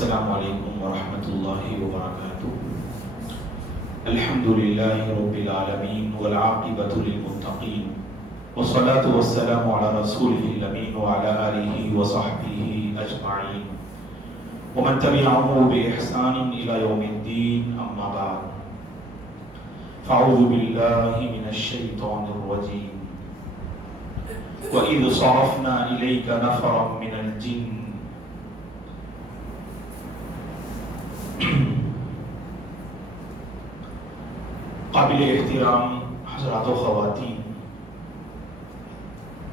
السلام علیکم ورحمۃ اللہ وبرکاتہ۔ الحمد للہ رب العالمین والعاقبۃ للمتقین والصلاة والسلام علی رسولہ الامین وعلی آلہ وصحبہ اجمعین ومن تبعهم بإحسان إلى يوم الدین، اما بعد فاعوذ باللہ من الشیطان الرجیم وَإِذْ صَرَفْنَا إِلَيْكَ نَفَرًا مِنَ الْجِنِّ۔ قابل احترام حضرات و خواتین،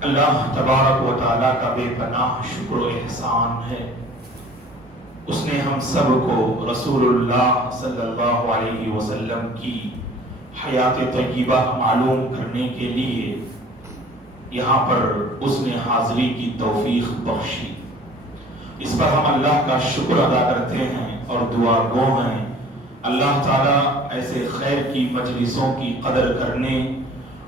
اللہ تبارک و تعالیٰ کا بے پناہ شکر و احسان ہے۔ اس نے ہم سب کو رسول اللہ صلی اللہ علیہ وسلم کی حیات طیبہ معلوم کرنے کے لیے یہاں پر اس نے حاضری کی توفیق بخشی۔ اس پر ہم اللہ کا شکر ادا کرتے ہیں اور دعا گو ہیں اللہ تعالیٰ ایسے خیر کی مجلسوں کی قدر کرنے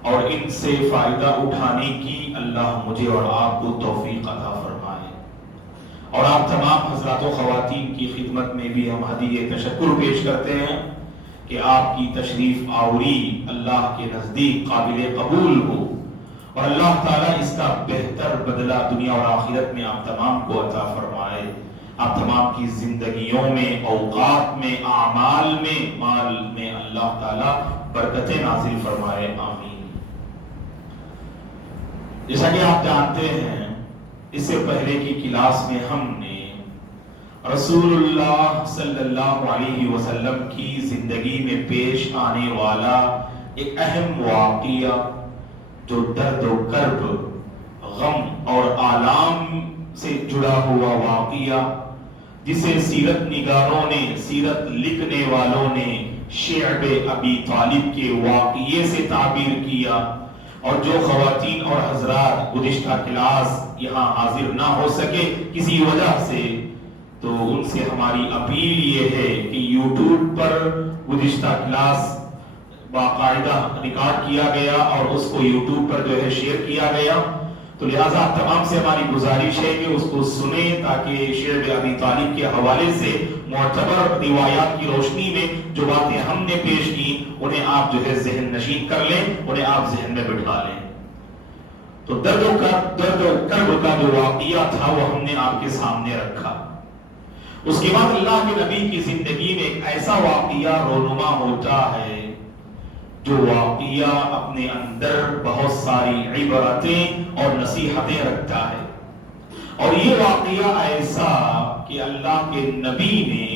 اور ان سے فائدہ اٹھانے کی اللہ مجھے اور آپ کو توفیق عطا فرمائے۔ اور آپ تمام حضرات و خواتین کی خدمت میں بھی ہم ہدیہ تشکر پیش کرتے ہیں کہ آپ کی تشریف آوری اللہ کے نزدیک قابل قبول ہو اور اللہ تعالیٰ اس کا بہتر بدلہ دنیا اور آخرت میں آپ تمام کو عطا فرمائے۔ آپ تمام کی زندگیوں میں، اوقات میں، اعمال میں، مال میں اللہ تعالیٰ برکتیں نازل فرمائے، آمین۔ جیسا کہ آپ جانتے ہیں، اس سے پہلے کی کلاس میں ہم نے رسول اللہ صلی اللہ علیہ وسلم کی زندگی میں پیش آنے والا ایک اہم واقعہ جو درد و کرب، غم اور آلام سے جڑا ہوا واقعہ، جسے سیرت نگاروں نے، سیرت لکھنے والوں نے شعب ابی طالب کے واقعے سے تعبیر کیا، اور جو خواتین اور حضرات گزشتہ کلاس یہاں حاضر نہ ہو سکے کسی وجہ سے، تو ان سے ہماری اپیل یہ ہے کہ یوٹیوب پر گزشتہ کلاس باقاعدہ ریکارڈ کیا گیا اور اس کو یوٹیوب پر جو ہے شیئر کیا گیا، تو لہٰذا تمام سے ہماری گزارش ہے کہ اس کو سنیں تاکہ شعب ابی طالب کے حوالے سے معتبر روایات کی روشنی میں جو باتیں ہم نے پیش کی انہیں آپ جو ہے ذہن نشین کر لیں، انہیں آپ ذہن میں بٹھا لیں۔ تو درد و کرب کا جو واقعہ تھا وہ ہم نے آپ کے سامنے رکھا۔ اس کے بعد اللہ کے نبی کی زندگی میں ایک ایسا واقعہ رونما ہوتا ہے جو واقعہ اپنے اندر بہت ساری عبرتیں اور نصیحتیں رکھتا ہے، اور یہ واقعہ ایسا کہ اللہ کے نبی نے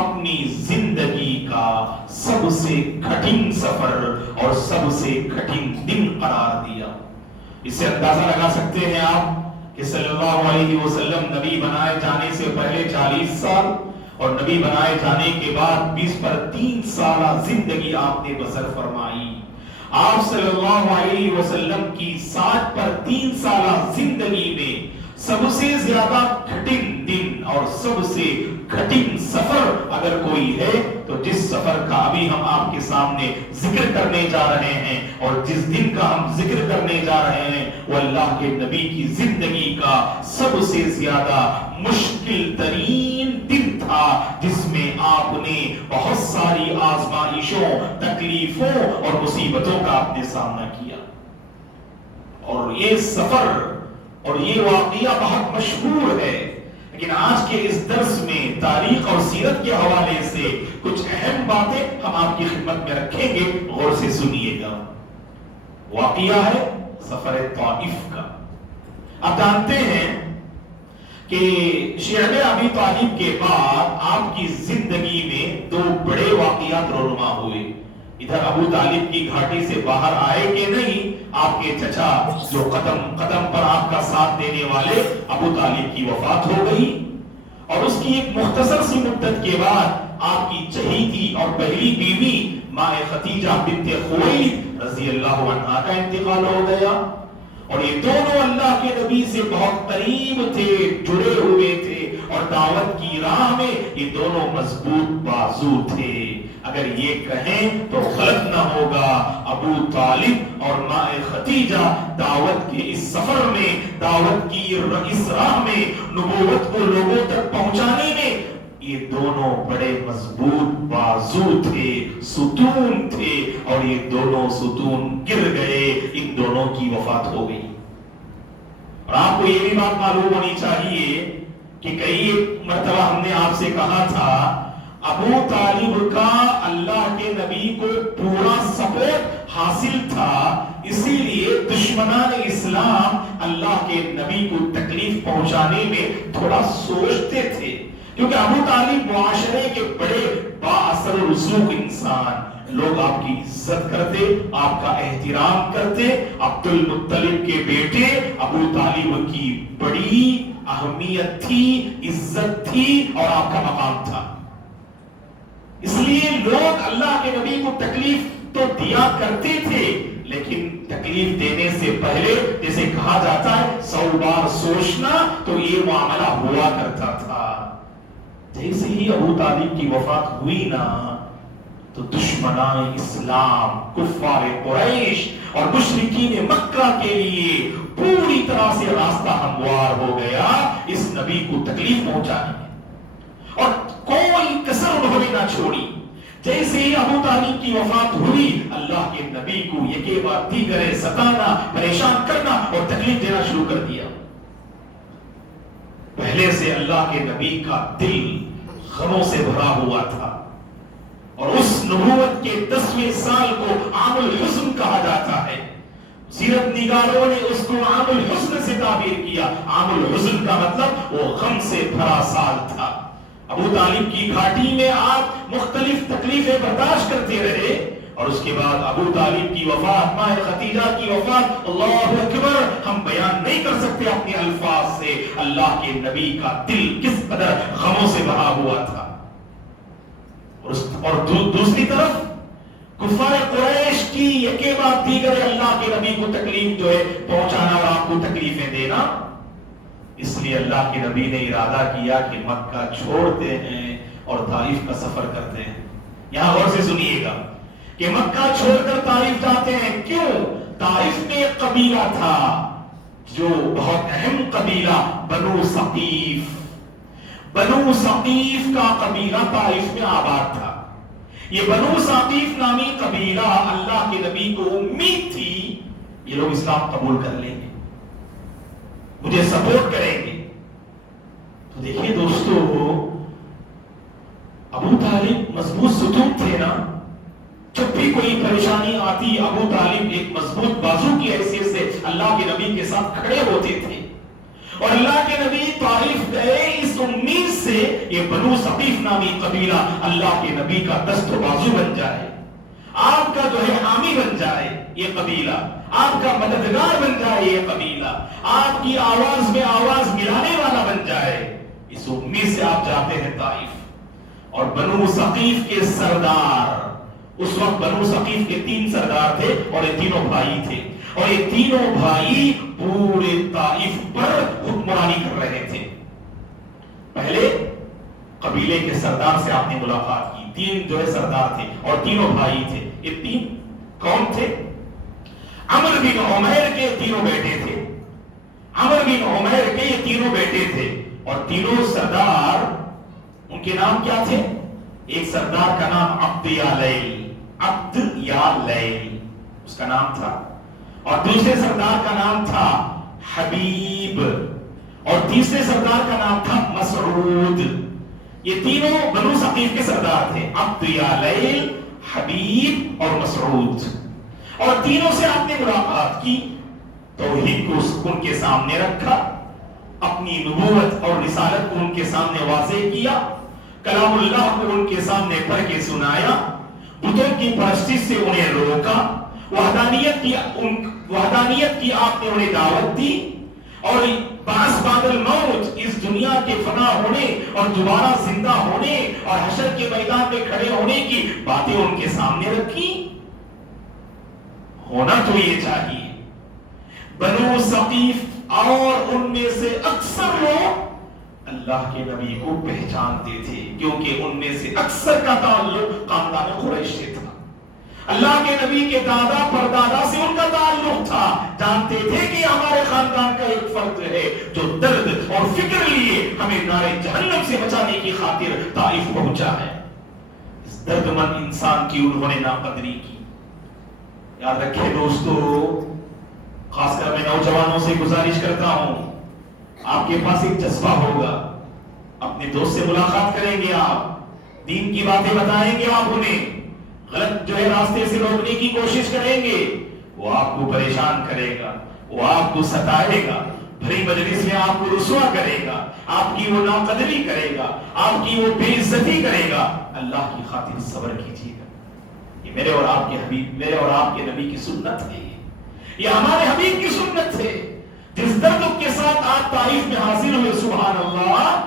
اپنی زندگی کا سب سے کٹھن سفر اور سب سے کٹھن دن قرار دیا۔ اس سے اندازہ لگا سکتے ہیں آپ کہ صلی اللہ علیہ وسلم نبی بنائے جانے سے پہلے 40 سال اور نبی بنائے جانے کے بعد 20 پر 3 سالہ زندگی آپ نے بسر فرمائی۔ آپ صلی اللہ علیہ وسلم کی 60 پر 3 سالہ زندگی میں سب سے زیادہ کٹھن دن اور سب سے کٹھن سفر اگر کوئی ہے تو جس سفر کا ابھی ہم آپ کے سامنے ذکر کرنے جا رہے ہیں اور جس دن کا ہم ذکر کرنے جا رہے ہیں وہ اللہ کے نبی کی زندگی کا سب سے زیادہ مشکل ترین دن تھا، جس میں آپ نے بہت ساری آزمائشوں، تکلیفوں اور مصیبتوں کا آپ نے سامنا کیا۔ اور یہ سفر اور یہ واقعہ بہت مشہور ہے، لیکن آج کے اس درس میں تاریخ اور سیرت کے حوالے سے کچھ اہم باتیں ہم آپ کی خدمت میں رکھیں گے، غور سے سنیے گا۔ واقعہ ہے سفر طائف کا۔ آپ جانتے ہیں کہ شعب ابی طالب کے بعد آپ کی زندگی میں 2 بڑے واقعات رونما ہوئے۔ ادھر ابو طالب کی گھاٹی سے باہر آئے کہ نہیں، آپ کے چچا جو قدم قدم پر آپ کا ساتھ دینے والے ابو طالب کی وفات ہو گئی، اور اس کی ایک مختصر سی مدت کے بعد آپ کی چہیتی اور پہلی بیوی ماں ختیجہ بنت خویلد رضی اللہ عنہا کا انتقال ہو گیا۔ اور یہ دونوں اللہ کے نبی سے بہت قریب تھے، جڑے ہوئے تھے، اور دعوت کی راہ میں یہ دونوں مضبوط بازو تھے۔ اگر یہ کہیں تو غلط نہ ہوگا، ابو طالب اور ماں ختیجہ دعوت کے اس سفر میں، دعوت کی اس راہ میں، نبوت کو لوگوں تک پہنچانے میں یہ دونوں بڑے مضبوط بازو تھے، ستون تھے، اور یہ دونوں ستون گر گئے، ان دونوں کی وفات ہو گئی۔ اور آپ کو یہ بھی بات معلوم ہونی چاہیے کہ کئی مرتبہ ہم نے آپ سے کہا تھا ابو طالب کا اللہ کے نبی کو پورا سپورٹ حاصل تھا، اسی لیے دشمنان اسلام اللہ کے نبی کو تکلیف پہنچانے میں تھوڑا سوچتے تھے، کیونکہ ابو طالب معاشرے کے بڑے با اثر و رسوخ انسان، لوگ آپ کی عزت کرتے، آپ کا احترام کرتے۔ عبد المطلب کے بیٹے ابو طالب کی بڑی اہمیت تھی، عزت تھی، اور آپ کا مقام تھا، اس لیے لوگ اللہ کے نبی کو تکلیف تو دیا کرتے تھے، لیکن تکلیف دینے سے پہلے جیسے کہا جاتا ہے 100 بار سوچنا، تو یہ معاملہ ہوا کرتا تھا۔ جیسے ہی ابو طالب کی وفات ہوئی نا، تو دشمنان اسلام، کفار قریش اور مشرکین مکہ کے لیے پوری طرح سے راستہ ہموار ہو گیا اس نبی کو تکلیف پہنچانے میں، اور کوئی کسر انہوں نے نہ چھوڑی۔ جیسے ہی ابو طالب کی وفات ہوئی، اللہ کے نبی کو یکے بعد دیگر ستانا، پریشان کرنا اور تکلیف دینا شروع کر دیا۔ پہلے سے اللہ کے نبی کا دل غموں سے بھرا ہوا تھا، اور اس نبوت کے 10ویں سال کو عام الحزن کہا جاتا ہے۔ سیرت نگاروں نے اس کو عام الحزن سے تعبیر کیا۔ عام الحزن کا مطلب وہ غم سے بھرا سال تھا۔ ابو طالب کی گھاٹی میں آپ مختلف تکلیفیں برداشت کرتے رہے، اور اس کے بعد ابو طالب کی وفات، ماں خدیجہ کی وفات، اللہ اکبر، ہم بیان نہیں کر سکتے اپنے الفاظ سے اللہ کے نبی کا دل کس قدر غموں سے بھرا ہوا تھا۔ اور دوسری طرف کفار قریش کی یکے بعد دیگر اللہ کے نبی کو تکلیف جو ہے پہنچانا اور آپ کو تکلیفیں دینا، اس لیے اللہ کے نبی نے ارادہ کیا کہ مکہ چھوڑتے ہیں اور طائف کا سفر کرتے ہیں۔ یہاں غور سے سنیے گا کہ مکہ چھوڑ کر طائف جاتے ہیں، کیوں؟ طائف میں ایک قبیلہ تھا جو بہت اہم قبیلہ، بنو ثقیف۔ بنو ثقیف کا قبیلہ طائف میں آباد تھا۔ یہ بنو ثقیف نامی قبیلہ اللہ کے نبی کو امید تھی یہ لوگ اسلام قبول کر لیں گے، مجھے سپورٹ کریں گے۔ تو دیکھیے دوستو، ابو طالب مضبوط ستون تھے نا، جب بھی کوئی پریشانی آتی ابو طالب ایک مضبوط بازو کی حیثیت سے اللہ کے نبی کے ساتھ کھڑے ہوتے تھے، اور اللہ کے نبی طائف گئے اس امید سے یہ بنو ثقیف نامی قبیلہ اللہ کے نبی کا دست و بازو بن جائے، آپ کا جو ہے حامی بن جائے یہ قبیلہ، آپ کا مددگار بن جائے یہ قبیلہ، آپ کی آواز میں آواز ملانے والا بن جائے، اس امید سے آپ جاتے ہیں طائف۔ اور بنو ثقیف کے سردار، اس وقت بنو ثقیف کے 3 سردار تھے اور یہ تینوں بھائی تھے، اور یہ تینوں بھائی پورے طائف پر حکمرانی کر رہے تھے۔ پہلے قبیلے کے سردار سے آپ نے ملاقات کی، 3 جو ہے سردار تھے اور تینوں بھائی تھے۔ یہ 3 کون تھے؟ عمر بن عمیر کے تینوں بیٹے تھے، عمر بن عمیر کے یہ تینوں بیٹے تھے، اور تینوں سردار ان کے نام کیا تھے؟ ایک سردار کا نام عبد یا لیل، عبد یا لیل اس کا نام تھا، اور دوسرے سردار کا نام تھا حبیب، اور تیسرے سردار کا نام تھا مسعود۔ یہ تینوں بنو ثقیف کے سردار تھے، عبد یا لیل، حبیب اور مسعود، اور تینوں سے آپ نے ملاقات کی، توحید کو ان کے سامنے رکھا، اپنی نبوت اور رسالت کو ان کے سامنے واضح کیا، کلام اللہ کو ان کے سامنے پڑھ کے سنایا، بتوں کی پرستی سے انہیں روکا، وحدانیت کی آپ نے انہیں دعوت دی، اور بعث بعد الموت، اس دنیا کے فنا ہونے اور دوبارہ زندہ ہونے اور حشر کے میدان میں کھڑے ہونے کی باتیں ان کے سامنے رکھی۔ ہونا تو یہ چاہیے۔ بنو ثقیف اور ان میں سے اکثر لوگ اللہ کے نبی کو پہچانتے تھے، کیونکہ ان میں سے اکثر کا تعلق خاندان قریش سے تھا، اللہ کے نبی کے دادا پردادا سے ان کا تعلق تھا، جانتے تھے کہ ہمارے خاندان کا ایک فرد ہے جو درد اور فکر لیے ہمیں کنارے جہنم سے بچانے کی خاطر طائف پہنچا ہے. اس دردمند انسان کی انہوں نے ناقدری کی. یاد رکھیں دوستو، خاص کر میں نوجوانوں سے گزارش کرتا ہوں، آپ کے پاس ایک جذبہ ہوگا، اپنے دوست سے ملاقات کریں گے، آپ دین کی باتیں بتائیں گے، آپ انہیں غلط جو ہے راستے سے روکنے کی کوشش کریں گے، وہ آپ کو پریشان کرے گا، وہ آپ کو ستائے گا، بھری مجلس میں آپ کو رسوا کرے گا، آپ کی وہ ناقدری کرے گا، آپ کی وہ بے عزتی کرے گا. اللہ کی خاطر صبر کیجیے گا. یہ میرے اور آپ کے حبیب، میرے اور آپ کے نبی کی سنت ہے، یہ ہمارے حبیب کی سنت ہے. جس درد کے ساتھ آپ طائف میں حاضر ہوئے، سبحان اللہ،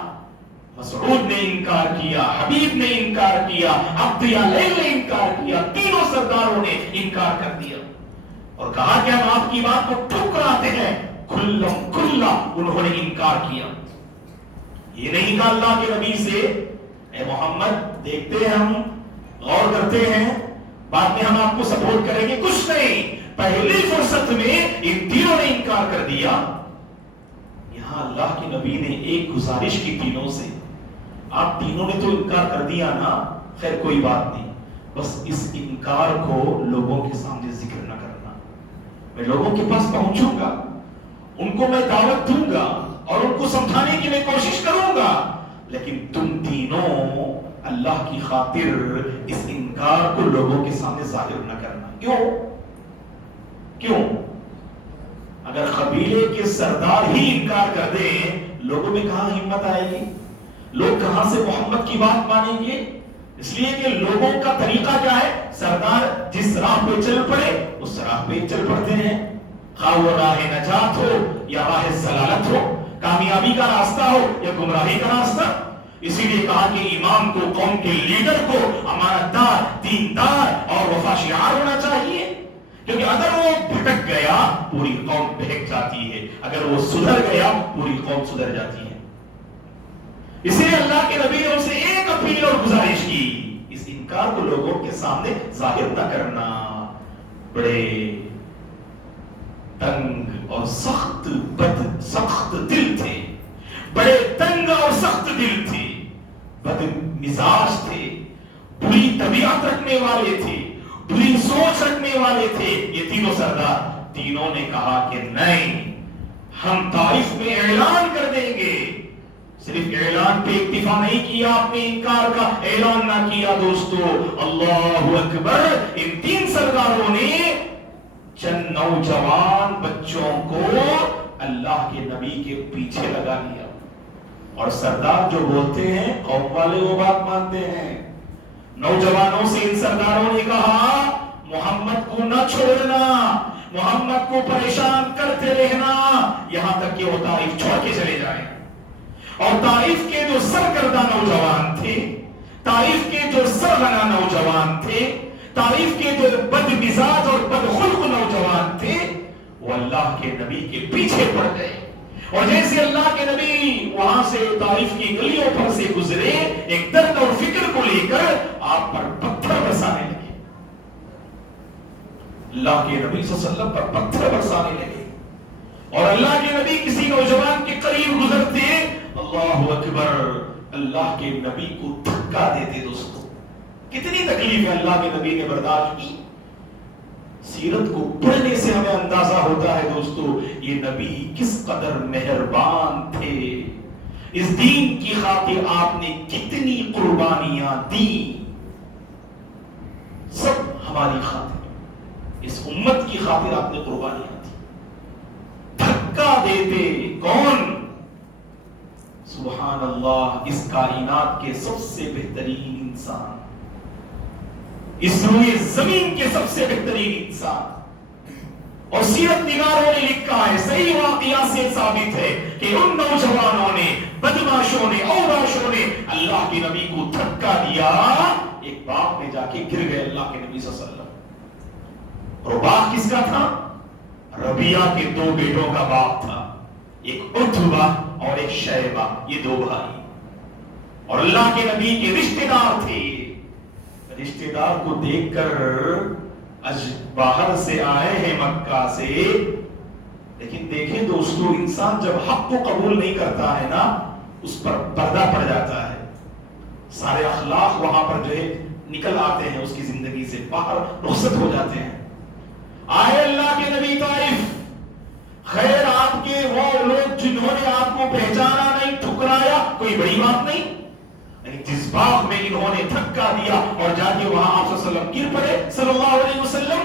مسعود نے انکار کیا، حبیب نے انکار کیا، عبد یلیل نے انکار کیا، تینوں سرداروں نے انکار کر دیا اور کہا کہ ہم آپ کی بات کو ٹھکراتے ہیں. کلم کلا انہوں نے انکار کیا. یہ نہیں کہا اللہ کے نبی سے اے محمد دیکھتے ہیں، ہم غور کرتے ہیں، بعد میں ہم آپ کو سپورٹ کریں گے. کچھ نہیں، پہلی فرصت میں ان تینوں نے انکار کر دیا. یہاں اللہ کے نبی نے ایک گزارش کی تینوں سے، آپ تینوں نے تو انکار کر دیا نا، خیر کوئی بات نہیں، بس اس انکار کو لوگوں کے سامنے ذکر نہ کرنا. میں لوگوں کے پاس پہنچوں گا، ان کو میں دعوت دوں گا اور ان کو سمجھانے کی میں کوشش کروں گا، لیکن تم تینوں اللہ کی خاطر اس انکار کو لوگوں کے سامنے ظاہر نہ کرنا. کیوں؟ اگر قبیلے کے سردار ہی انکار کر دیں، لوگوں میں کہاں ہمت آئے گی؟ لوگ کہاں سے محمد کی بات مانیں گے؟ اس لیے کہ لوگوں کا طریقہ کیا ہے، سردار جس راہ پہ چل پڑے اس راہ پہ چل پڑتے ہیں، خواہ وہ راہ نجات ہو یا راہ ضلالت ہو، کامیابی کا راستہ ہو یا گمراہی کا راستہ. اسی لیے کہا کہ امام کو، قوم کے لیڈر کو امانت دار، دیندار اور وفا شعار ہونا چاہیے، کیونکہ اگر وہ بھٹک گیا پوری قوم بہک جاتی ہے، اگر وہ سدھر گیا پوری قوم سدھر جاتی ہے. اسی لیے اللہ کے نبی نے اسے ایک اپیل اور گزارش کی، اس انکار کو لوگوں کے سامنے ظاہر نہ کرنا. بڑے تنگ اور سخت دل تھے، بڑے تنگ اور سخت دل تھے، بد مزاج تھے، بری طبیعت رکھنے والے تھے، بری سوچ رکھنے والے تھے. یہ تینوں سردار، تینوں نے کہا کہ نہیں، ہم طائف میں اعلان کر دیں گے. صرف اعلان پہ اکتفا نہیں کیا، آپ نے انکار کا اعلان نہ کیا. دوستو اللہ اکبر، ان تین سرداروں نے چند نوجوان بچوں کو اللہ کے نبی کے پیچھے لگا لیا. اور سردار جو بولتے ہیں قوم والے وہ بات مانتے ہیں. نوجوانوں سے ان سرداروں نے کہا محمد کو نہ چھوڑنا، محمد کو پریشان کرتے رہنا یہاں تک کہ وہ طائف چھوڑ کے چلے جائیں. اور طائف کے جو سرکردہ نوجوان تھے، طائف کے جو سرغنہ نوجوان تھے، طائف کے جو بد مزاج اور بد خلق نوجوان تھے، وہ اللہ کے نبی کے پیچھے پڑ گئے. اور جیسے اللہ کے نبی وہاں سے طائف کی گلیوں پر سے گزرے، ایک درد اور فکر کو لے کر آپ پر پتھر برسانے لگے. اللہ کے نبی صلی اللہ علیہ وسلم پر پتھر برسانے لگے. اور اللہ کے نبی کسی نوجوان کے قریب گزرتے، اللہ اکبر، اللہ کے نبی کو دھکا دیتے. دوستو کتنی تکلیف ہے اللہ کے نبی نے برداشت کی. سیرت کو پڑھنے سے ہمیں اندازہ ہوتا ہے دوستو یہ نبی کس قدر مہربان تھے. اس دین کی خاطر آپ نے کتنی قربانیاں دی، سب ہماری خاطر، اس امت کی خاطر آپ نے قربانیاں دی. دھکا دیتے کون؟ سبحان اللہ، اس کائنات کے سب سے بہترین انسان، اس روئے زمین کے سب سے بہترین انسان. اور سیرت نگاروں نے لکھا ہے، صحیح واقعہ سے ثابت ہے کہ ان نوجوانوں نے، بدماشوں نے، اوباشوں نے اللہ کے نبی کو دھکا دیا، ایک باغ میں جا کے گر گئے اللہ کے نبی صلی اللہ علیہ وسلم. اور باغ کس کا تھا؟ ربیعہ کے دو بیٹوں کا باغ تھا، ایک عتبہ اور ایک شیبہ، یہ دو بھائی، اور اللہ کے نبی کے رشتہ دار تھے. رشتہ دار کو دیکھ کر باہر سے آئے ہیں مکہ سے، لیکن دیکھیں دوستو انسان جب حق کو قبول نہیں کرتا ہے نا، اس پر پردہ پڑ جاتا ہے، سارے اخلاق وہاں پر جو ہے نکل آتے ہیں، اس کی زندگی سے باہر رخصت ہو جاتے ہیں۔ آئے اللہ کے نبی طائف، خیر آپ کے وہ لوگ جنہوں نے آپ کو پہچانا نہیں، ٹھکرایا، کوئی بڑی بات نہیں، جس باغ میں انہوں نے دھکا دیا اور جا کے وہاں آپ صلی اللہ علیہ وسلم گر پڑے صلی اللہ علیہ وسلم،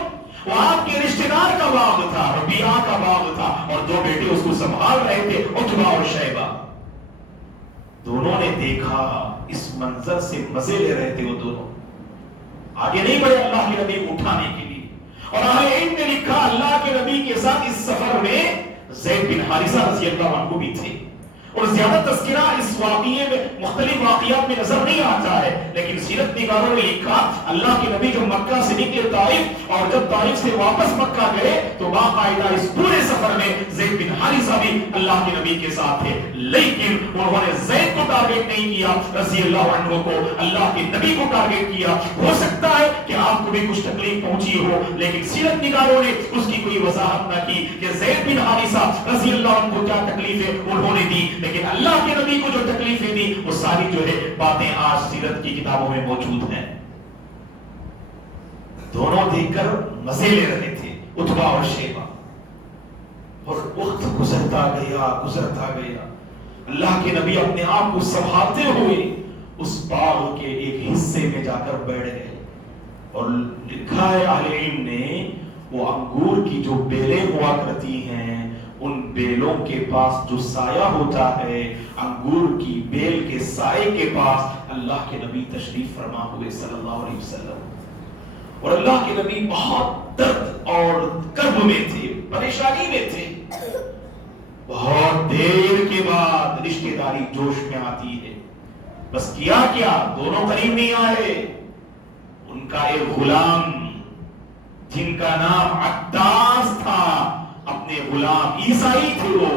وہ آپ کے رشتہ دار کا باغ تھا، ربیعہ کا باغ تھا، اور دو بیٹے اس کو سنبھال رہے تھے، عتبہ اور شیبہ۔ دونوں نے دیکھا، اس منظر سے مزے لے رہے تھے، وہ دونوں آگے نہیں بڑھے اللہ کے نبی کو اٹھانے کے لیے۔ اور اہل علم نے لکھا اللہ کے نبی کے ساتھ اس سفر میں زید بن حارثہ رضی اللہ عنہ بھی تھے، اور زیادہ تذکرہ اس واقعے میں مختلف واقعات میں نظر نہیں آتا ہے، لیکن سیرت نگاروں نے لکھا اللہ کے نبی جب مکہ سے نکلے طائف، اور جب طائف سے واپس مکہ گئے تو باقاعدہ اس پورے سفر میں زید بن حارثہ بھی اللہ کے نبی کے ساتھ تھے، لیکن انہوں نے زید کو ٹارگٹ نہیں کیا رضی اللہ عنہ کو، اللہ کے نبی کو ٹارگٹ کیا۔ ہو سکتا ہے کہ آپ کو بھی کچھ تکلیف پہنچی ہو، لیکن سیرت نگاروں نے اس کی کوئی وضاحت نہ کی کہ زید بن حارثہ رضی اللہ عنہ کو کیا تکلیفیں انہوں نے دی، لیکن اللہ کے نبی کو جو تکلیفیں دی وہ ساری جو ہے باتیں آج سیرت کی کتابوں میں موجود ہیں۔ دونوں دیکھ کر مزے لے رہے تھے، عتبہ اور شیبہ، اور وقت گزرتا گیا، اللہ کے نبی اپنے آپ کو سنبھالتے ہوئے اس باغ کے ایک حصے میں جا کر بیٹھ گئے، اور لکھا ہے اہل علم نے وہ انگور کی جو بیلیں ہوا کرتی ہیں، ان بیلوں کے پاس جو سایہ ہوتا ہے، انگور کی بیل کے سائے کے پاس اللہ کے نبی تشریف فرما ہوئے صلی اللہ علیہ وسلم، اور اللہ کے نبی بہت درد اور کرب میں تھے، پریشانی میں تھے۔ بہت دیر کے بعد رشتہ داری جوش میں آتی ہے، بس کیا دونوں قریب نہیں آئے، ان کا ایک غلام جن کا نام عطاس تھا، اپنے غلام عیسائی تھے، وہ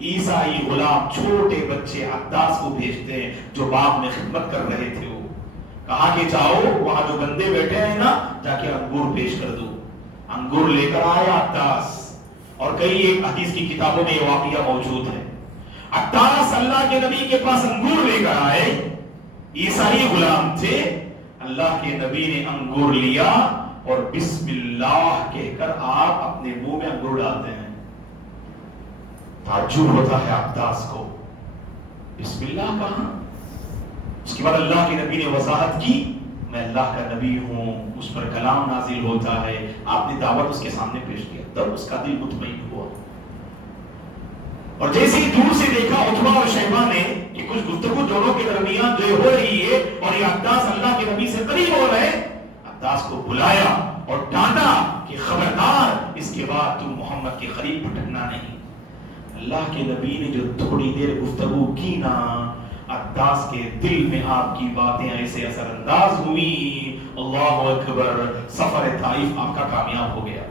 عیسائی غلام چھوٹے بچے عطاس کو بھیجتے ہیں جو باغ میں خدمت کر رہے تھے، وہ کہا کہ جاؤ وہاں جو بندے بیٹھے ہیں نا، جا کے انگور پیش کر دو۔ انگور لے کر آیا عطاس، اور کئی ایک حدیث کی کتابوں میں یہ واقعہ موجود ہے۔ عطاس اللہ کے نبی کے پاس انگور لے کر آئے، عیسائی غلام تھے، اللہ کے نبی نے انگور لیا اور بسم اللہ کہہ کر آپ اپنے منہ میں انگور ڈالتے ہیں۔ تعجب ہوتا ہے عطاس کو، بسم اللہ کہاں؟ اس کے بعد اللہ کے نبی نے وضاحت کی، میں اللہ کا نبی ہوں، اس پر کلام نازل ہوتا ہے، آپ نے دعوت اس کے سامنے پیش کیا، تب اس کا دل مطمئن ہوا۔ اور جیسے ہی دور سے دیکھا عتبہ اور شیبہ نے کہ کچھ گفتگو دونوں کے درمیان جو ہو رہی ہے، اور یہ عطاس اللہ کے نبی سے قریب ہو رہے، عطاس کو بلایا اور ڈانٹا کہ خبردار، اس کے بعد تم محمد کے قریب بھٹکنا نہیں۔ اللہ کے نبی نے جو تھوڑی دیر گفتگو کی نا، عطاس کے دل میں آپ کی باتیں ایسے اثر انداز ہوئی، اللہ اکبر، سفر طائف آپ کا کامیاب ہو گیا۔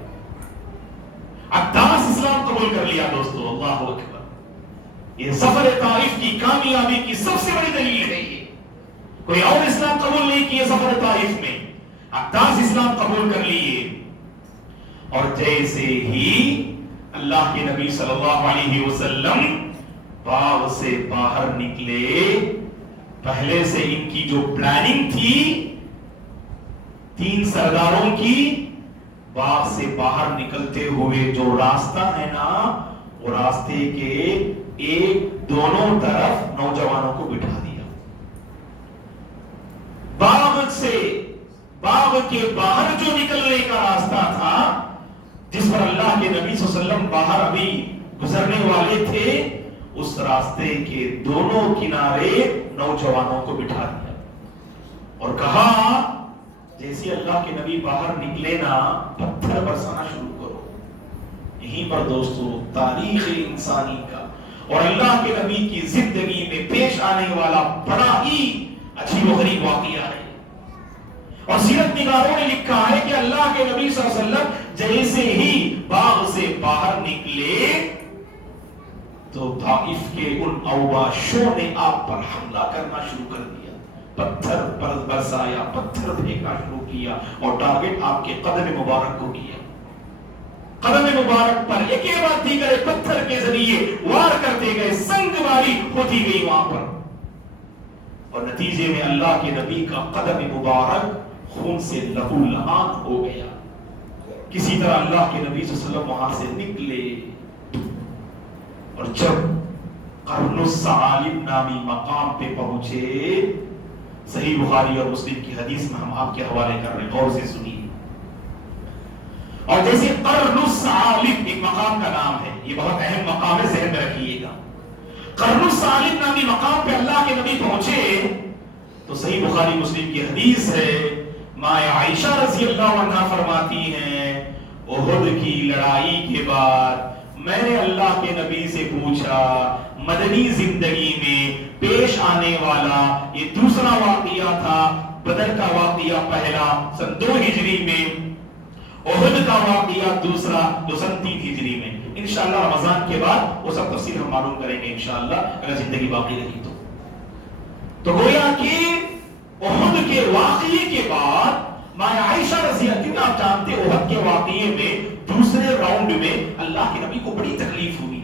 عطاس اسلام قبول کر لیا دوستو، اللہ اکبر۔ یہ سفر طائف کی کامیابی کی سب سے بڑی دلیل ہے، یہ کوئی اور اسلام قبول نہیں کیے سفر طائف میں، عطاس اسلام قبول کر لیے۔ اور جیسے ہی اللہ کے نبی صلی اللہ علیہ وسلم باغ سے باہر نکلے، پہلے سے ان کی جو پلاننگ تھی 3 سرداروں کی، باغ سے باہر نکلتے ہوئے جو راستہ ہے نا، وہ راستے کے ایک دونوں طرف نوجوانوں کو بٹھا دیا۔ باغ کے باہر جو نکلنے کا راستہ تھا، جس پر اللہ کے نبی صلی اللہ علیہ وسلم باہر ابھی گزرنے والے تھے، اس راستے کے دونوں کنارے نوجوانوں کو بٹھا دیا اور کہا جیسے اللہ کے نبی باہر نکلے نا، پتھر برسانا شروع کرو۔ یہیں پر دوستو تاریخ انسانی کا اور اللہ کے نبی کی زندگی میں پیش آنے والا بڑا ہی عجیب و غریب واقعہ ہے۔ اور سیرت نگاروں نے لکھا ہے کہ اللہ کے نبی صلی اللہ علیہ وسلم جیسے ہی باغ سے باہر نکلے تو طائف کے ان اوباشوں نے آپ پر حملہ کرنا شروع کر دیا، پتھر برسایا، پتھر پھینکنا شروع کیا اور ٹارگٹ آپ کے قدم مبارک کو کیا۔ قدم مبارک پر ایک بعد دیگر پتھر کے ذریعے وار کرتے گئے، سنگ باری ہوتی گئی وہاں پر، اور نتیجے میں اللہ کے نبی کا قدم مبارک خون سے لہو لہان ہو گیا۔ کسی طرح اللہ کے نبی صلی اللہ علیہ وسلم وہاں سے نکلے، اور جب قرن الثعالب نامی مقام پہ پہنچے، صحیح بخاری اور مسلم کی حدیث میں ہم آپ کے حوالے کر رہے ہیں، غور سے سنیے۔ اور جیسے قرن الثعالب ایک مقام کا نام ہے، یہ بہت اہم مقام ہے، ذہن میں رکھیے گا۔ قرن الثعالب نامی مقام پہ اللہ کے نبی پہنچے تو صحیح بخاری مسلم کی حدیث ہے، ماں عائشہ رضی اللہ عنہا فرماتی ہیں، احد کی لڑائی کے بعد میں نے اللہ کے نبی سے پوچھا، مدنی زندگی میں پیش آنے والا یہ دوسرا واقعہ تھا، بدر کا واقعہ پہلا سن 2 ہجری میں، احد کا واقعہ دوسرا جو سن 3 ہجری میں۔ انشاءاللہ رمضان کے بعد وہ سب تفصیل ہم معلوم کریں گے انشاءاللہ، اگر زندگی باقی رہی تو گویا کہ احد کے واقعے کے بعد ماں عائشہ رضی اللہ، آپ جانتے احد کے واقعے میں دوسرے راؤنڈ میں اللہ کے نبی کو بڑی تکلیف ہوئی،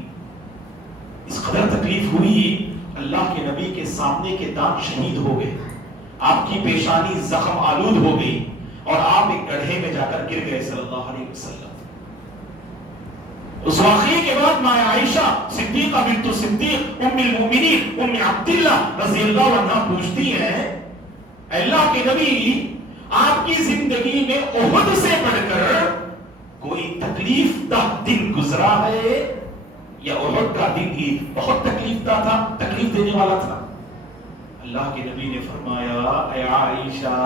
اس قدر تکلیف ہوئی اللہ کے نبی کے سامنے کے دانت شہید ہو گئے، آپ کی پیشانی زخم آلود ہو گئی، اور آپ ایک گڑھے میں جا کر گر گئے صلی اللہ علیہ وسلم۔ اس واقعے کے بعد ماں عائشہ صدیقہ بنت صدیق ام المؤمنین ام عبداللہ رضی اللہ عنہ پوچھتی ہیں، اللہ کے نبی آپ کی زندگی میں احد سے بڑھ کر کوئی تکلیف دہ دن گزرا ہے، یا احد کا دن ہی بہت تکلیف دہ تھا، تکلیف دینے والا تھا؟ اللہ کے نبی نے فرمایا، اے عائشہ،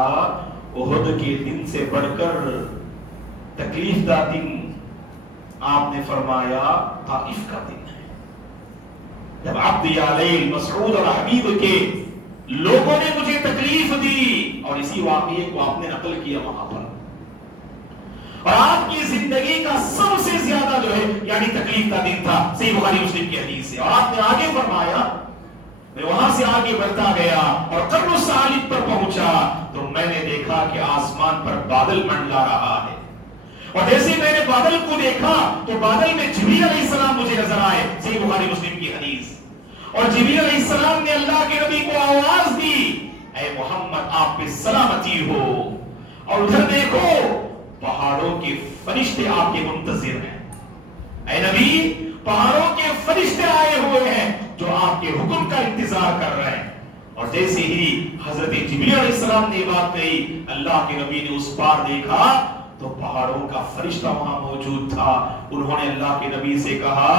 احد کے دن سے بڑھ کر تکلیف دہ دن آپ نے فرمایا طائف کا دن ہے، جب عبد یالیل مسعود اور حبیب کے لوگوں نے مجھے تکلیف دی، اور اسی واقعے کو آپ نے نقل کیا وہاں پر، اور آپ کی زندگی کا سب سے زیادہ جو ہے یعنی تکلیف کا دن تھا، صحیح بخاری مسلم کی حدیث ہے۔ اور آپ نے آگے فرمایا، میں وہاں سے آگے بڑھتا گیا اور قرن الثعالب پر پہنچا تو میں نے دیکھا کہ آسمان پر بادل منڈلا رہا ہے، اور جیسے میں نے بادل کو دیکھا تو بادل میں جبریل علیہ السلام مجھے نظر آئے، صحیح بخاری مسلم کی حدیث، اور جبریل علیہ السلام نے اللہ کے نبی کو آواز دی، اے محمد آپ پہ سلامتی ہو، اور ادھر دیکھو پہاڑوں کے فرشتے آپ کے منتظر ہیں، اے نبی پہاڑوں کے فرشتے آئے ہوئے ہیں جو آپ کے حکم کا انتظار کر رہے ہیں۔ اور جیسے ہی حضرت جبریل علیہ السلام نے یہ بات کہی، اللہ کے نبی نے اس پار دیکھا تو پہاڑوں کا فرشتہ وہاں موجود تھا، انہوں نے اللہ کے نبی سے کہا،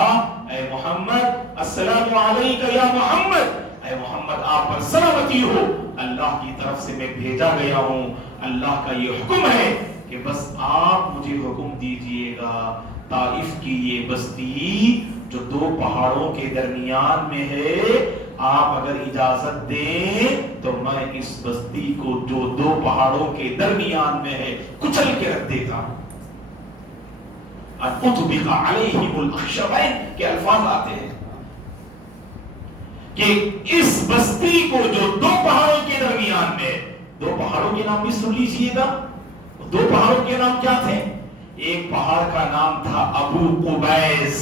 اے محمد السلام علیکہ یا محمد، اے محمد آپ پر سلامتی ہو، اللہ کی طرف سے میں بھیجا گیا ہوں، اللہ کا یہ حکم ہے کہ بس آپ مجھے حکم دیجئے گا، طائف کی یہ بستی جو 2 پہاڑوں کے درمیان میں ہے، آپ اگر اجازت دیں تو میں اس بستی کو جو 2 پہاڑوں کے درمیان میں ہے کچل کے رکھ دیتا ہوں۔ اطبق علیہم الاخشبین کے الفاظ آتے ہیں کہ اس بستی کو جو 2 پہاڑوں کے درمیان میں، 2 پہاڑوں کے نام بھی سن لیجئے گا، 2 پہاڑوں کے نام کیا تھے؟ ایک پہاڑ کا نام تھا ابو قبیس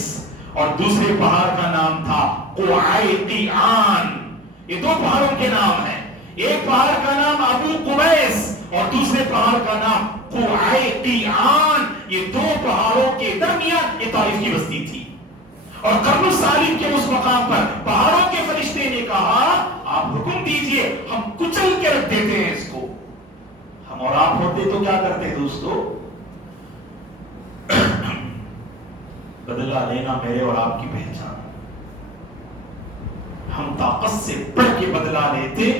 اور دوسرے پہاڑ کا نام تھا قعیقیعان، یہ 2 پہاڑوں کے نام ہیں، ایک پہاڑ کا نام ابو قبیس اور دوسرے پہاڑ کا نام قعیقیعان، یہ 2 پہاڑوں کے درمیان یہ طائف کی بستی تھی۔ اور قرن الثعالب کے اس مقام پر پہاڑوں کے فرشتے نے کہا، آپ حکم دیجئے ہم کچل کے رکھ دیتے ہیں اس کو۔ ہم اور آپ ہوتے تو کیا کرتے دوستو؟ بدلہ لینا میرے اور آپ کی پہچان، ہم طاقت سے بڑھ کے بدلہ لیتے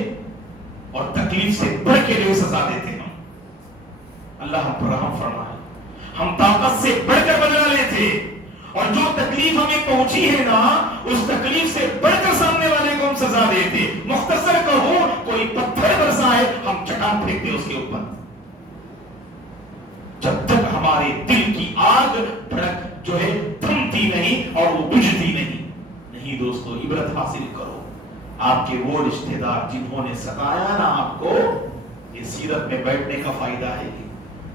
اور تکلیف سے بڑھ کے لیے سزا دیتے ہیں۔ اللہ ہم پر رحم فرمائے، ہم طاقت سے بڑھ کر بدلہ لیتے، اور جو تکلیف ہمیں پہنچی ہے نا اس تکلیف سے بڑھ کر سامنے والے کو ہم سزا دیتے۔ مختصر کہو، کوئی پتھر برسائے ہم چٹان پھینکتے اس کے اوپر، جب تک ہمارے دل کی آگ بھڑک جو ہے تھمتی نہیں اور وہ بجھتی نہیں دوستو، عبرت حاصل کرو۔ آپ کے وہ رشتہ دار جنہوں نے ستایا نا آپ کو، یہ سیرت میں بیٹھنے کا فائدہ ہے،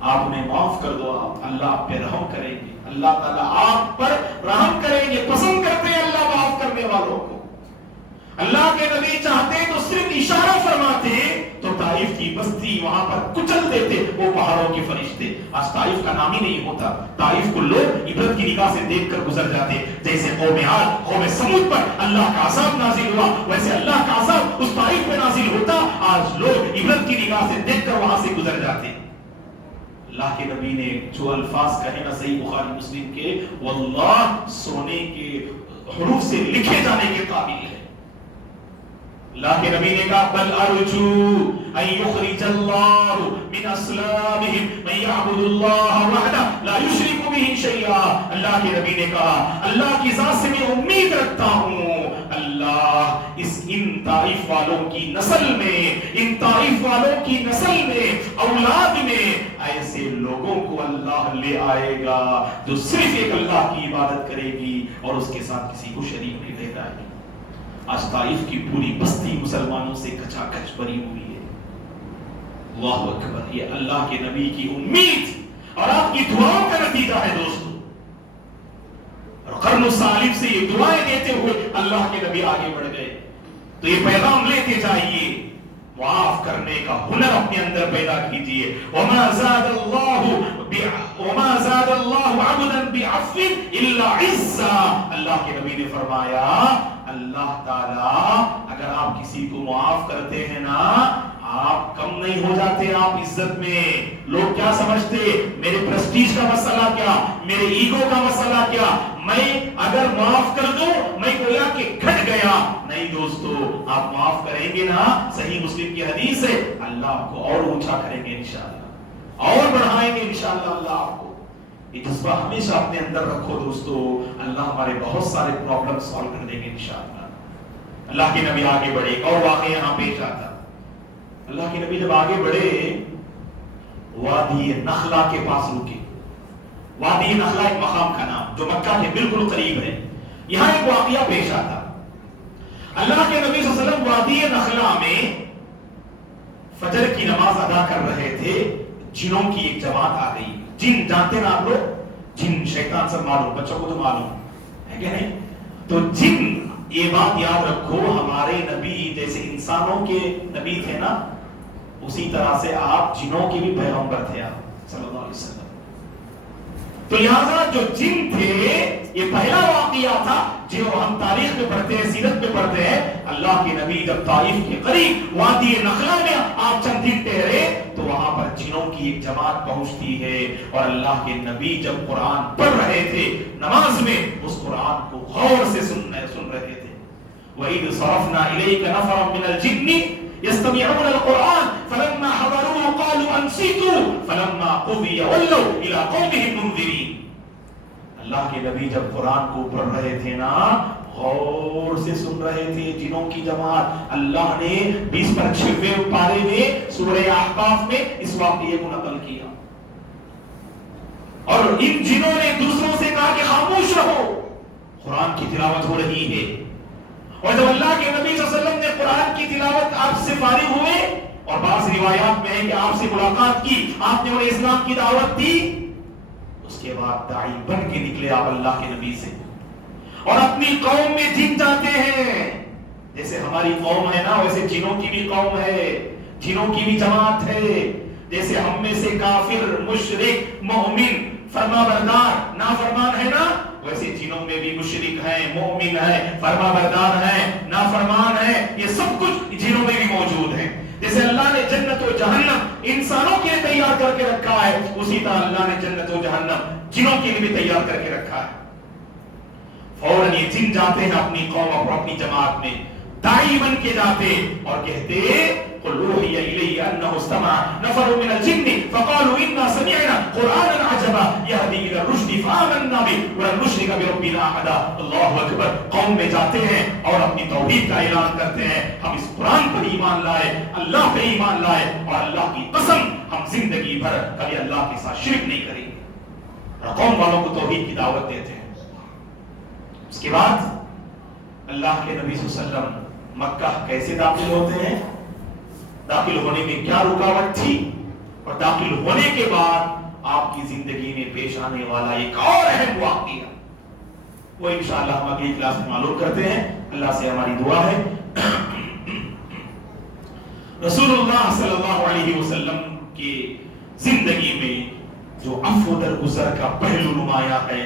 آپ انہیں معاف کر دو، اللہ آپ پہ رحم کریں گے۔ اللہ تعالیٰ آپ پر رحم کریں گے. پسند کرتے ہیں اللہ معاف کرنے والوں کو. اللہ کے نبی چاہتے تو صرف اشارہ فرماتے تو طائف کی بستی وہاں پر کچل دیتے وہ پہاڑوں کے فرشتے. آج طائف کا نام ہی نہیں ہوتا. طائف کو لوگ عبرت کی نگاہ سے دیکھ کر گزر جاتے. جیسے قوم عاد قوم سمود پر اللہ کا عذاب نازل ہوا ویسے اللہ کا عذاب اس طائف پہ نازل ہوتا. آج لوگ عبرت کی نگاہ سے دیکھ کر وہاں سے گزر جاتے. اللہ کے نبی نے جو الفاظ کہے نا صحیح بخاری مسلم کے واللہ سونے کے حروف سے لکھے جانے کے قابل ہے. اللہ کے نبی نے کہا بل ارجو ان یخرج اللہ من اسلامہم من یعبد اللہ وحدہ لا یشرک بہ شیئا. اللہ کے نبی نے کہا اللہ کی ذات سے میں امید رکھتا ہوں اللہ ان طائف والوں کی نسل میں ان طائف والوں کی نسل میں اولاد میں ایسے لوگوں کو اللہ لے آئے گا جو صرف ایک اللہ کی عبادت کرے گی اور اس کے ساتھ کسی کو شریک نہیں ٹھہرائے گی. آج طائف کی پوری بستی مسلمانوں سے کچا کچ بری ہوئی ہے. اللہ اکبر. یہ اللہ کے نبی کی امید اور آپ کی دعاؤں کا نتیجہ ہے دوستو. اور قرن الصالب سے یہ دعائیں دیتے ہوئے اللہ کے نبی آگے بڑھ گئے. تو یہ پیغام لیتے جائیے معاف کرنے کا ہنر اپنے اندر پیدا کیجئے. وما زاد اللہ عبدا بعفو الا عزا. اللہ کے نبی نے فرمایا اللہ تعالیٰ اگر آپ کسی کو معاف کرتے ہیں نا آپ کم نہیں ہو جاتے. آپ عزت میں لوگ کیا سمجھتے میرے پریسٹیج کا مسئلہ کیا میرے ایگو کا مسئلہ کیا میں اگر معاف کر دوں میں گویا کہ گھٹ گیا. نہیں دوستو آپ معاف کریں گے نا صحیح مسلم کی حدیث ہے اللہ آپ کو اور اونچا کریں گے انشاءاللہ اور بڑھائیں گے انشاءاللہ. اللہ آپ کو یہ جذبہ ہمیشہ اپنے اندر رکھو دوستو. اللہ ہمارے بہت سارے پرابلم سالو کر دیں گے انشاءاللہ. اللہ کے نبی آگے بڑھے. ایک اور واقعہ یہاں پیش آتا. اللہ کے نبی جب آگے بڑھے وادی نخلا کے پاس رکے. وادی نخلا ایک مقام کا نام جو مکہ کے بالکل قریب ہے. یہاں ایک واقعہ پیش آتا. اللہ کے نبی صلی اللہ علیہ وسلم وادی نخلا میں فجر کی نماز ادا کر رہے تھے. جنوں کی ایک جماعت آ گئی. جن جانتے نا آپ لوگ جن شیطان سے معلوم بچوں کو تو معلوم ہے کہ نہیں. تو جن یہ بات یاد رکھو ہمارے نبی جیسے انسانوں کے نبی تھے نا اسی طرح سے آپ جنوں کے بھی پیغمبر تھے آپ صلی اللہ علیہ وسلم. تو لہذا جو جن تھے یہ پہلا واقعہ تھا جو ہم تاریخ میں پڑھتے ہیں سیرت میں پڑھتے ہیں. اللہ کے نبی جب طائف کے قریب وادی نخلا میں آپ چند دن ٹھہرے تو وہاں پر جنوں کی ایک جماعت پہنچتی ہے اور اللہ کے نبی جب قرآن پڑھ رہے تھے نماز میں اس قرآن کو غور سے سن رہے تھے. وَإِذْ صَرَفْنَا إِلَيْكَ نَفَرًا مِنَ الْجِنِّ يَسْتَمِعُونَ الْقُرْآنَ فَلَمَّا حَضَرُوهُ قَالُوا أَنصِتُوا فَلَمَّا قُضِيَ وَلَّوْا إِلَىٰ قَوْمِهِمْ مُنذِرِينَ. اللہ کے نبی جب قرآن کو پڑھ رہے تھے نا غور سے سن رہے تھے. جنوں کی جماعت اللہ نے 20-25 پارے میں سورہ احقاف میں اس واقعے کو نقل کیا اور ان جنوں نے دوسروں سے کہا کہ خاموش رہو قرآن کی تلاوت ہو رہی ہے. اور جب اللہ کے نبی صلی اللہ علیہ وسلم نے قرآن کی تلاوت آپ سے فارغ ہوئے اور بعض روایات میں ہے کہ آپ سے ملاقات کی آپ نے انہیں اسلام کی دعوت دی اس کے بعد داعی بن کے نکلے آپ اللہ کے نبی سے اور اپنی قوم میں جن جاتے ہیں. جیسے ہماری قوم ہے نا ویسے جنوں کی بھی قوم ہے جنوں کی بھی جماعت ہے. جیسے ہم میں سے کافر مشرک مومن فرما بردار نافرمان ہے نا ویسے جنوں میں بھی مشرک ہیں مومن ہیں فرما بردار ہیں نافرمان ہیں. یہ سب کچھ جنوں میں بھی موجود ہیں. جیسے اللہ نے جنت و جہنم انسانوں کے لیے تیار کر کے رکھا ہے اسی طرح اللہ نے جنت و جہنم جنوں کے لیے بھی تیار کر کے رکھا ہے. فوراً یہ جن جاتے ہیں اپنی قوم اور اپنی جماعت میں داعی بن کے جاتے اور کہتے قل اوحی الی انہ استمع نفر من الجن فقالوا انا سمعنا قرانا عجبا یہدی الی الرشد فآمنا به ولن نشرک بربنا احدا. اللہ اکبر. قوم میں جاتے ہیں اور اپنی توحید کا اعلان کرتے ہیں ہم اس قرآن پر ایمان لائے اللہ پہ ایمان لائے اور اللہ کی قسم ہم زندگی بھر کبھی اللہ کے ساتھ شرک نہیں کریں گے. اور قوم والوں کو توحید کی دعوت دیتے ہیں. اس کے بعد اللہ کے نبی صلی اللہ علیہ وسلم مکہ کیسے داخل ہوتے ہیں داخل ہونے میں کیا رکاوٹ تھی اور داخل ہونے کے بعد آپ کی زندگی میں پیش آنے والا ایک اور اہم واقعہ وہ انشاءاللہ ہم اگلی کلاس میں معلوم کرتے ہیں. اللہ سے ہماری دعا ہے رسول اللہ صلی اللہ علیہ وسلم کی زندگی میں جو عفو درگزر کا پہلو نمایاں ہے,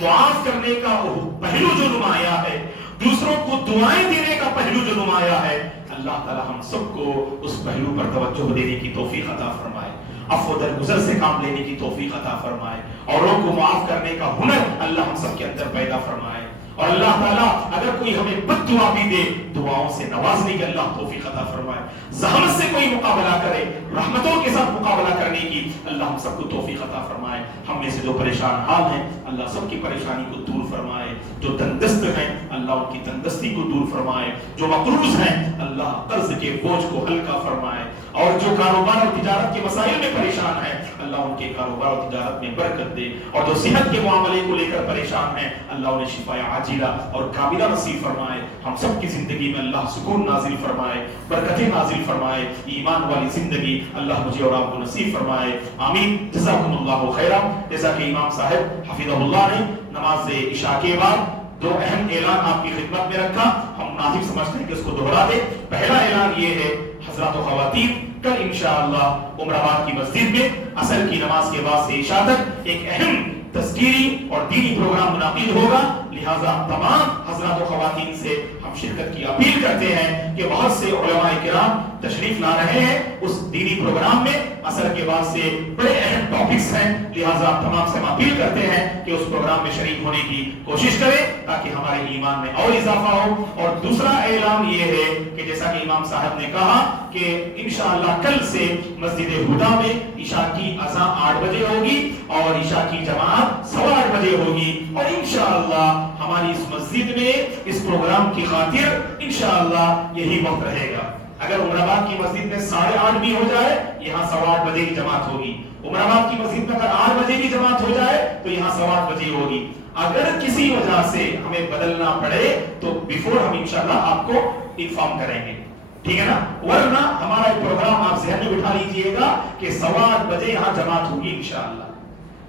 معاف کرنے کا پہلو جو نمایاں ہے, دوسروں کو دعائیں دینے کا پہلو جو نمایاں ہے, اللہ تعالی ہم سب کو اس پہلو پر توجہ دینے کی توفیق عطا فرمائے, عفو درگزر سے کام لینے کی توفیق عطا فرمائے, اوروں کو معاف کرنے کا ہنر اللہ ہم سب کے اندر پیدا فرمائے. اور اللہ تعالیٰ اگر کوئی ہمیں بد دعا بھی دے, دعاؤں سے نوازنے کی اللہ توفیق عطا فرمائے. زحمت سے کوئی مقابلہ کرے, رحمتوں کے ساتھ مقابلہ کرنے کی اللہ ہم سب کو توفیق عطا فرمائے. ہم میں سے جو پریشان حال ہیں اللہ سب کی پریشانی کو دور فرمائے, جو تندرست ہیں اللہ ان کی تندرستی کو دور فرمائے, جو مقروض ہیں اللہ قرض کے بوجھ کو ہلکا فرمائے, اور جو کاروبار اور تجارت کے مسائل میں پریشان ہیں اللہ ان کے کاروبار اور تجارت میں برکت دے, اور جو صحت کے معاملے کو لے کر پریشان ہیں اللہ انہیں شفاء عاجلہ اور کاملہ نصیب فرمائے. ہم سب کی زندگی میں اللہ سکون نازل فرمائے, برکتیں نازل فرمائے, ایمان والی زندگی اللہ مجھے اور آپ کو نصیب فرمائے. آمین. جزاکم اللہ خیرا. جیسا کہ امام صاحب حفظہ اللہ نے نماز عشاء کے بعد دو اہم اعلان آپ کی خدمت میں رکھا, ہم ناظم سمجھتے ہیں کہ اس کو دوہرا دیں. پہلا اعلان یہ ہے حضرات و خواتین, کل انشاءاللہ عمر آباد کی مسجد میں عصر کی نماز کے بعد سے عشاء تک ایک اہم تذکیری اور دینی پروگرام منعقد ہوگا. لہذا تمام حضرات و خواتین سے ہم شرکت کی اپیل کرتے ہیں کہ بہت سے علماء کرام تشریف لا رہے ہیں اس دینی پروگرام میں. عصر کے بعد سے بڑے اہم ٹاپکس ہیں, لہذا تمام سے ہم اپیل کرتے ہیں کہ اس پروگرام میں شریک ہونے کی کوشش کریں تاکہ ہمارے ایمان میں اور اضافہ ہو. اور دوسرا اعلان یہ ہے کہ جیسا کہ امام صاحب نے کہا کہ انشاءاللہ کل سے مسجد ہدا میں عشاء کی اذان 8 بجے ہوگی اور عشاء کی جماعت 8:15 بجے ہوگی, اور انشاءاللہ ہماری اس مسجد میں اس پروگرام کی خاطر انشاءاللہ یہی وقت رہے گا. اگر عمر آباد کی مسجد میں 8:30 بھی ہو جائے یہاں 8:15 بجے کی جماعت ہوگی. عمر آباد کی مسجد میں اگر 8 بجے کی جماعت ہو جائے تو یہاں 8:15 بجے ہوگی. اگر کسی وجہ سے ہمیں بدلنا پڑے تو بیفور ہم انشاءاللہ آپ کو انفارم کریں گے, ٹھیک ہے نا. ورنہ ہمارا پروگرام آپ ذہن میں بٹھا لیجئے گا کہ 8:15 بجے یہاں جماعت ہوگی انشاءاللہ.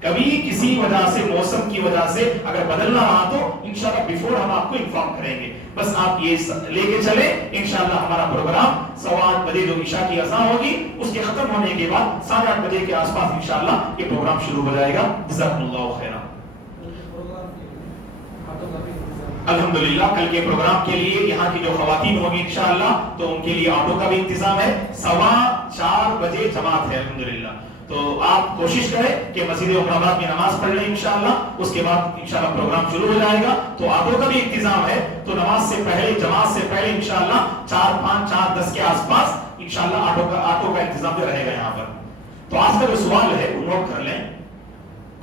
کبھی کسی وجہ سے موسم کی وجہ سے اگر بدلنا رہا تو انشاءاللہ بیفور ہم آپ کو انفارم کریں گے. بس آپ یہ لے کے چلیں انشاءاللہ ہمارا پروگرام 8:15 بجے جو عشاء کی اذان ہوگی اس کے ختم ہونے کے بعد 8:30 بجے کے آس پاس انشاءاللہ یہ پروگرام شروع ہو جائے گا. جزاکم اللہ خیرا. الحمدللہ کل کے پروگرام کے لیے یہاں کی جو خواتین ہوگی انشاءاللہ تو ان کے لیے آٹو کا بھی انتظام ہے. 4:15 بجے جماعت ہے الحمدللہ. تو آپ کوشش کریں کہ مسجد عمر آباد میں نماز پڑھ لیں انشاءاللہ, اس کے بعد انشاءاللہ پروگرام شروع ہو جائے گا. تو آٹو کا بھی انتظام ہے, تو نماز سے پہلے جماعت سے پہلے انشاءاللہ 4:05 4:10 کے آس پاس انشاءاللہ آٹو کا انتظام بھی رہے گا یہاں پر. تو آج کا جو سوال ہے وہ نوٹ کر لیں,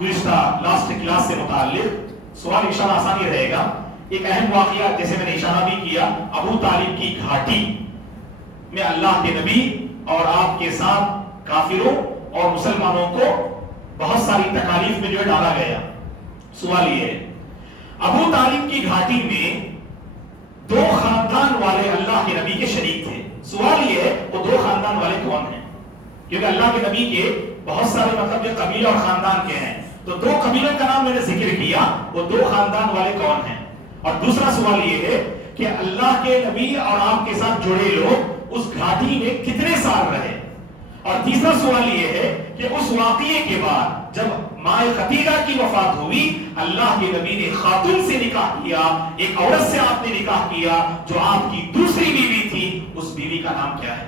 گزشتہ لاسٹ کلاس سے متعلق سوال انشاءاللہ آسانی رہے گا. ایک اہم واقعہ جیسے میں نے اشارہ بھی کیا, ابو طالب کی گھاٹی میں اللہ کے نبی اور آپ کے ساتھ کافروں اور مسلمانوں کو بہت ساری تکالیف میں جو ہے ڈالا گیا. سوال یہ ہے ابو طالب کی گھاٹی میں 2 خاندان والے اللہ کے نبی کے شریک تھے. سوال یہ ہے وہ 2 خاندان والے کون ہیں, کیونکہ اللہ کے نبی کے بہت سارے مطلب جو قبیلے اور خاندان کے ہیں, تو 2 قبیلوں کا نام میں نے ذکر کیا, وہ 2 خاندان والے کون ہیں. اور دوسرا سوال یہ ہے کہ اللہ کے نبی اور آپ کے ساتھ جڑے لوگ اس گھاٹی میں کتنے سال رہے. اور تیسرا سوال یہ ہے کہ اس واقعے کے بعد جب مائے خدیجہ کی وفات ہوئی اللہ کے نبی نے خاتون سے نکاح کیا, ایک عورت سے آپ نے نکاح کیا جو آپ کی دوسری بیوی تھی, اس بیوی کا نام کیا ہے.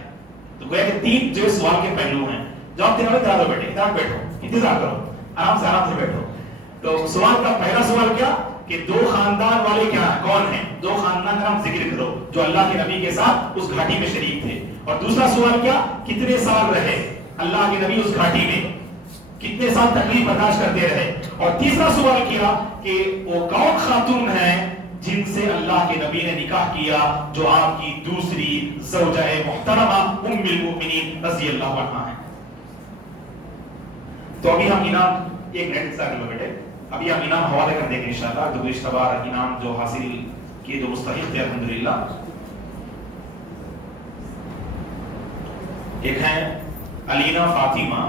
تو گویا کہ 3 جو سوال کے پہلو ہیں. جواب دینے والے تیار ہو بیٹھے, ادھر بیٹھو, انتظار کرو, آرام سے بیٹھو. تو سوال کا پہلا سوال کیا کہ 2 خاندان والے کیا ہیں, کون ہیں. 2 خاندان کا نام ذکر کرو جو اللہ کے نبی کے ساتھ اس گھاٹی میں شریک تھے. اور دوسرا سوال کیا کتنے سال رہے اللہ کے نبی اس گھاٹی میں, کتنے سال تکلیف برداشت کرتے رہے. اور تیسرا سوال کیا کہ وہ کون خاتون ہیں جن سے اللہ کے نبی نے نکاح کیا جو آپ کی دوسری زوجہ محترمہ ام المؤمنین رضی اللہ عنہا ہیں. تو ابھی ہم انعام ایک منٹ انتظار کرو بیٹے, ابھی ہم انعام حوالے کر دیں گے انشاءاللہ. جو گزشتہ بار انعام جو حاصل کیے جو مستحق تھے الحمدللہ, ایک ہے علینا فاطمہ